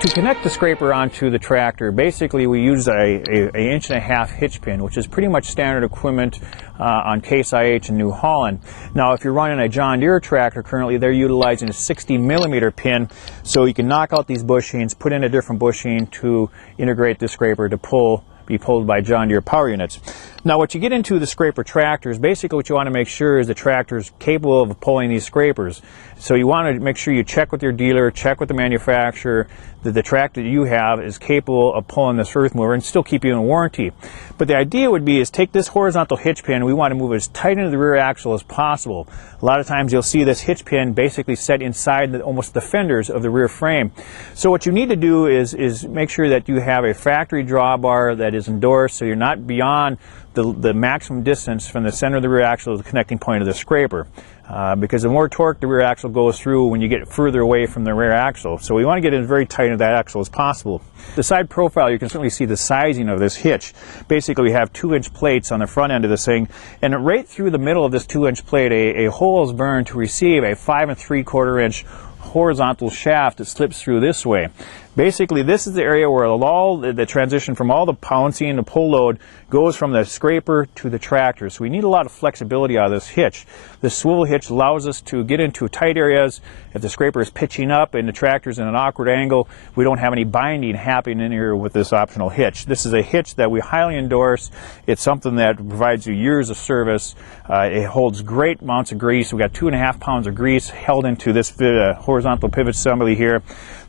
To connect the scraper onto the tractor, basically we use a 1.5-inch hitch pin, which is pretty much standard equipment on Case IH in New Holland. Now, if you're running a John Deere tractor currently, they're utilizing a 60mm pin, so you can knock out these bushings, put in a different bushing to integrate the scraper to be pulled by John Deere power units. Now, what you get into the scraper tractors, basically what you want to make sure is the tractor is capable of pulling these scrapers. So you want to make sure you check with your dealer, check with the manufacturer, that the tractor that you have is capable of pulling this earth mover and still keep you in warranty. But the idea would be is take this horizontal hitch pin, we want to move it as tight into the rear axle as possible. A lot of times you'll see this hitch pin basically set inside almost the fenders of the rear frame. So what you need to do is make sure that you have a factory drawbar that is endorsed, so you're not beyond the maximum distance from the center of the rear axle to the connecting point of the scraper. Because the more torque the rear axle goes through when you get further away from the rear axle. So we want to get it as very tight into that axle as possible. The side profile, you can certainly see the sizing of this hitch. Basically, we have 2-inch plates on the front end of this thing, and right through the middle of this 2-inch plate, a hole is burned to receive a 5 3/4-inch horizontal shaft that slips through this way. Basically, this is the area where all the transition from all the pouncing, the pull load, goes from the scraper to the tractor. So we need a lot of flexibility out of this hitch. This swivel hitch allows us to get into tight areas. If the scraper is pitching up and the tractor's in an awkward angle, we don't have any binding happening in here with this optional hitch. This is a hitch that we highly endorse. It's something that provides you years of service. It holds great amounts of grease. We've got 2.5 pounds of grease held into this horizontal pivot assembly here.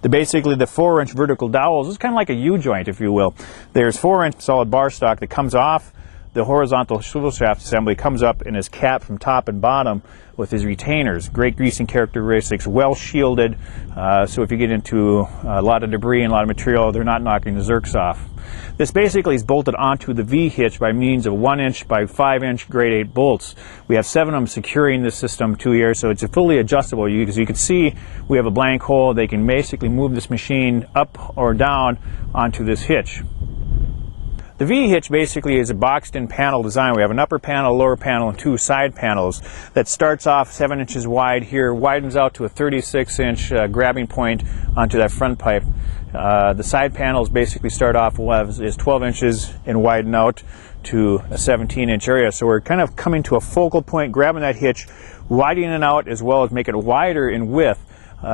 Basically, the 4-inch vertical dowels is kind of like a U-joint, if you will. There's 4-inch solid bar stock that comes off the horizontal swivel shaft assembly, comes up and is capped from top and bottom with his retainers. Great greasing characteristics, well shielded, so if you get into a lot of debris and a lot of material, they're not knocking the zerks off. This basically is bolted onto the V-hitch by means of 1-inch by 5-inch grade 8 bolts. We have 7 of them securing this system to here, so it's fully adjustable. As you can see, we have a blank hole. They can basically move this machine up or down onto this hitch. The V-hitch basically is a boxed-in panel design. We have an upper panel, lower panel, and 2 side panels that starts off 7 inches wide here, widens out to a 36-inch grabbing point onto that front pipe. The side panels basically start off as 12 inches and widen out to a 17-inch area. So we're kind of coming to a focal point, grabbing that hitch, widening it out as well as make it wider in width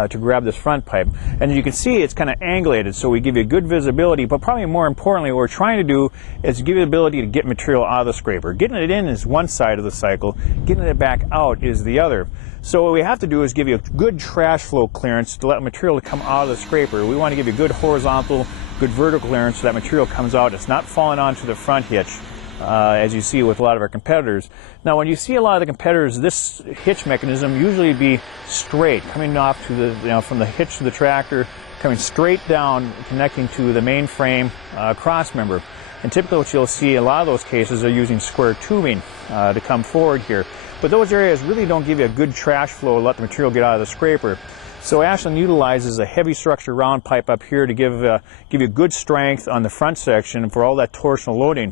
to grab this front pipe. And you can see it's kind of angulated, so we give you good visibility, but probably more importantly, what we're trying to do is give you the ability to get material out of the scraper. Getting it in is one side of the cycle, getting it back out is the other. So what we have to do is give you a good trash flow clearance to let material come out of the scraper. We want to give you good horizontal, good vertical clearance so that material comes out. It's not falling onto the front hitch, as you see with a lot of our competitors. Now, when you see a lot of the competitors, this hitch mechanism usually be straight, coming off to the, from the hitch to the tractor, coming straight down, connecting to the main frame cross member. And typically what you'll see in a lot of those cases are using square tubing to come forward here. But those areas really don't give you a good trash flow to let the material get out of the scraper. So Ashland utilizes a heavy structure round pipe up here to give you good strength on the front section for all that torsional loading.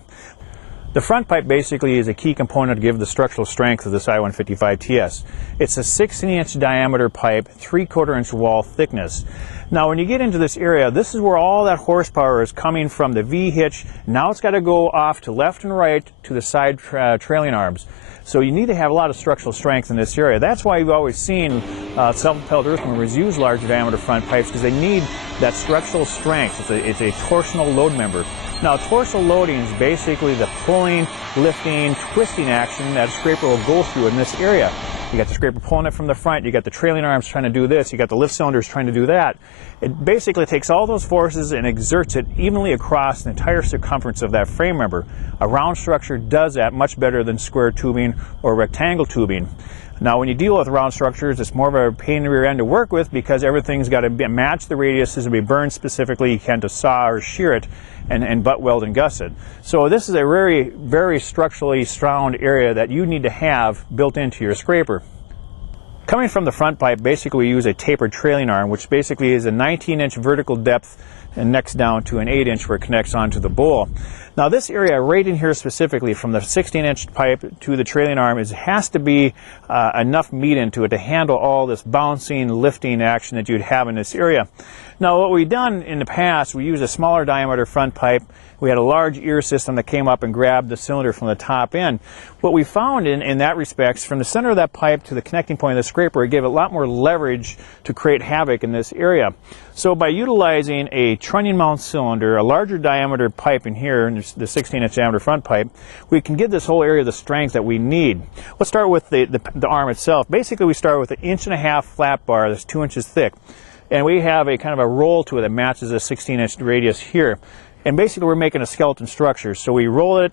The front pipe basically is a key component to give the structural strength of this I-155TS. It's a 16-inch diameter pipe, 3/4-inch wall thickness. Now when you get into this area, this is where all that horsepower is coming from the V-hitch. Now it's got to go off to left and right to the side trailing arms. So you need to have a lot of structural strength in this area. That's why you've always seen self-propelled earth movers use large diameter front pipes, because they need that structural strength. It's a torsional load member. Now, torsional loading is basically the pulling, lifting, twisting action that a scraper will go through in this area. You got the scraper pulling it from the front, you got the trailing arms trying to do this, you got the lift cylinders trying to do that. It basically takes all those forces and exerts it evenly across the entire circumference of that frame member. A round structure does that much better than square tubing or rectangle tubing. Now, when you deal with round structures, it's more of a pain in the rear end to work with, because everything's got to match the radiuses and be burned specifically. You can't just saw or shear it and butt weld and gusset. So this is a very, very structurally sound area that you need to have built into your scraper. Coming from the front pipe, basically we use a tapered trailing arm, which basically is a 19-inch vertical depth and next down to an 8-inch where it connects onto the bowl. Now this area right in here specifically, from the 16-inch pipe to the trailing arm, has to be enough meat into it to handle all this bouncing, lifting action that you'd have in this area. Now what we've done in the past, we used a smaller diameter front pipe. We had a large ear system that came up and grabbed the cylinder from the top end. What we found in that respect, from the center of that pipe to the connecting point of the scraper, it gave a lot more leverage to create havoc in this area. So by utilizing a trunnion mount cylinder, a larger diameter pipe in here, the 16-inch diameter front pipe, we can give this whole area the strength that we need. Let's start with the arm itself. Basically we start with an 1.5-inch flat bar that's 2 inches thick. And we have a kind of a roll to it that matches a 16-inch radius here. And basically we're making a skeleton structure. So we roll it,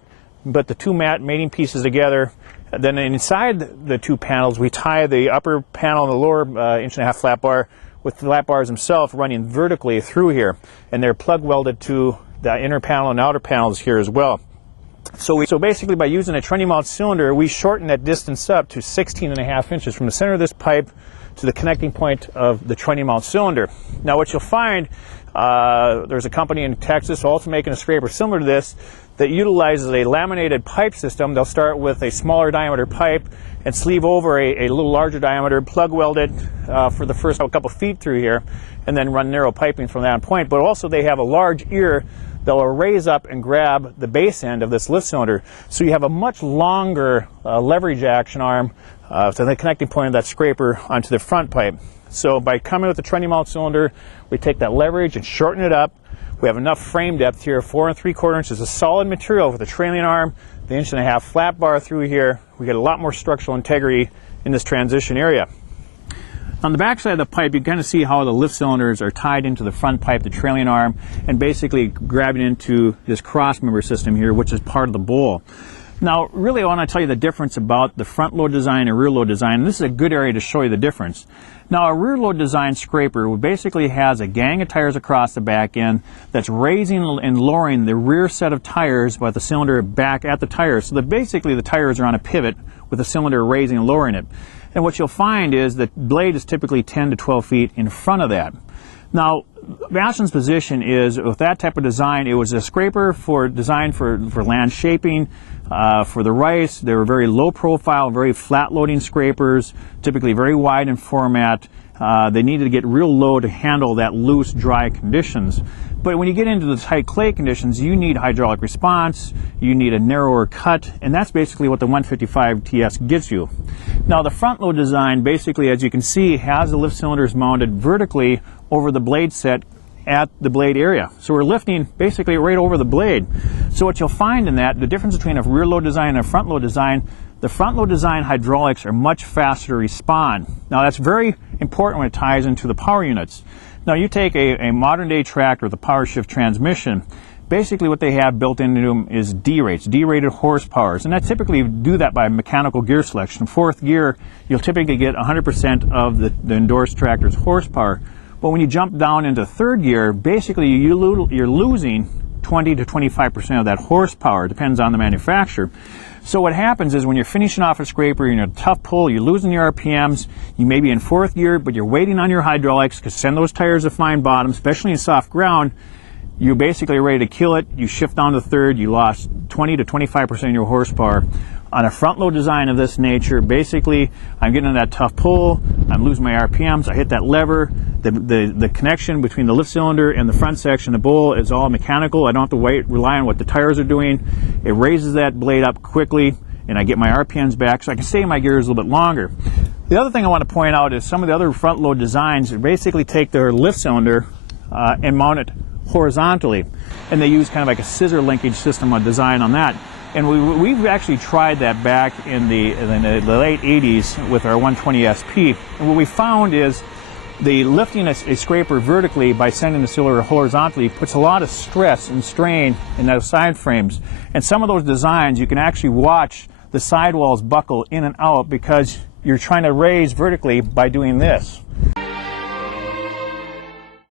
put the two mating pieces together. Then inside the two panels, we tie the upper panel and the lower 1.5-inch flat bar with the flat bars themselves running vertically through here. And they're plug welded to the inner panel and outer panels here as well. So basically by using a trunnion mount cylinder, we shorten that distance up to 16.5 inches from the center of this pipe to the connecting point of the trunnion mount cylinder. Now what you'll find, there's a company in Texas also making a scraper similar to this that utilizes a laminated pipe system. They'll start with a smaller diameter pipe and sleeve over a little larger diameter, plug welded for the first couple feet through here, and then run narrow piping from that point. But also they have a large ear that will raise up and grab the base end of this lift cylinder. So you have a much longer leverage action arm to the connecting point of that scraper onto the front pipe. So by coming with the trunnion mount cylinder, we take that leverage and shorten it up. We have enough frame depth here, 4 3/4 inches of solid material with a trailing arm, the 1.5-inch flat bar through here. We get a lot more structural integrity in this transition area. On the back side of the pipe, you kind of see how the lift cylinders are tied into the front pipe, the trailing arm, and basically grabbing into this cross member system here, which is part of the bowl. Now, really I want to tell you the difference about the front load design and rear load design. This is a good area to show you the difference. Now, a rear load design scraper basically has a gang of tires across the back end that's raising and lowering the rear set of tires with the cylinder back at the tires. So that basically the tires are on a pivot with the cylinder raising and lowering it. And what you'll find is that blade is typically 10 to 12 feet in front of that. Now, Ashland's position is with that type of design, it was a scraper designed for land shaping, for the rice. They were very low profile, very flat loading scrapers, typically very wide in format. They needed to get real low to handle that loose, dry conditions. But when you get into the tight clay conditions, you need hydraulic response, you need a narrower cut, and that's basically what the 155TS gives you. Now the front load design basically, as you can see, has the lift cylinders mounted vertically over the blade set at the blade area. So we're lifting basically right over the blade. So what you'll find in that, the difference between a rear load design and a front load design, the front load design hydraulics are much faster to respond. Now that's very important when it ties into the power units. Now you take a modern day tractor with a power shift transmission, basically what they have built into them is D-rates, D-rated horsepowers, and I typically do that by mechanical gear selection. Fourth gear, you'll typically get 100% of the endorsed tractor's horsepower. But when you jump down into third gear, basically you're losing 20 to 25% of that horsepower, depends on the manufacturer. So what happens is when you're finishing off a scraper, you're in a tough pull, you're losing your RPMs, you may be in fourth gear, but you're waiting on your hydraulics because send those tires a fine bottom, especially in soft ground. You're basically ready to kill it. You shift down to third, you lost 20 to 25% of your horsepower. On a front load design of this nature, basically I'm getting that tough pull, I'm losing my RPMs, I hit that lever, the connection between the lift cylinder and the front section of the bowl is all mechanical. I don't have to rely on what the tires are doing. It raises that blade up quickly and I get my RPMs back so I can stay in my gears a little bit longer. The other thing I want to point out is some of the other front load designs basically take their lift cylinder and mount it horizontally, and they use kind of like a scissor linkage system of design on that. And we've actually tried that back in the late 80s with our 120SP. And what we found is the lifting a scraper vertically by sending the cylinder horizontally puts a lot of stress and strain in those side frames. And some of those designs, you can actually watch the sidewalls buckle in and out because you're trying to raise vertically by doing this.